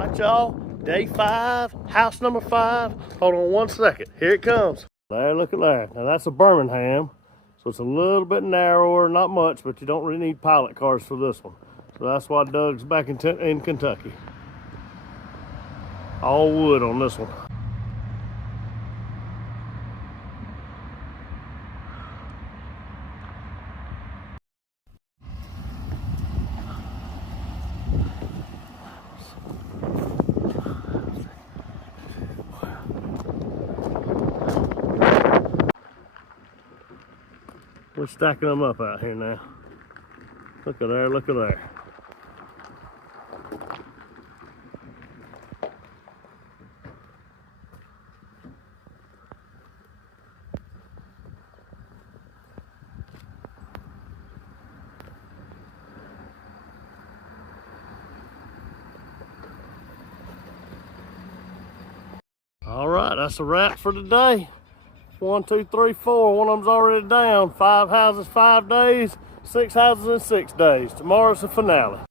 All right, y'all, day 5, house number 5. Hold on one second, here it comes. There, look at that. Now that's a Birmingham, so it's a little bit narrower, not much, but you don't really need pilot cars for this one. So that's why Doug's back in Kentucky. All wood on this one. We're stacking them up out here now. Look at there, look at there. All right, that's a wrap for today. 1, 2, 3, 4. One of them's already down. 5 houses, 5 days. 6 houses in 6 days. Tomorrow's the finale.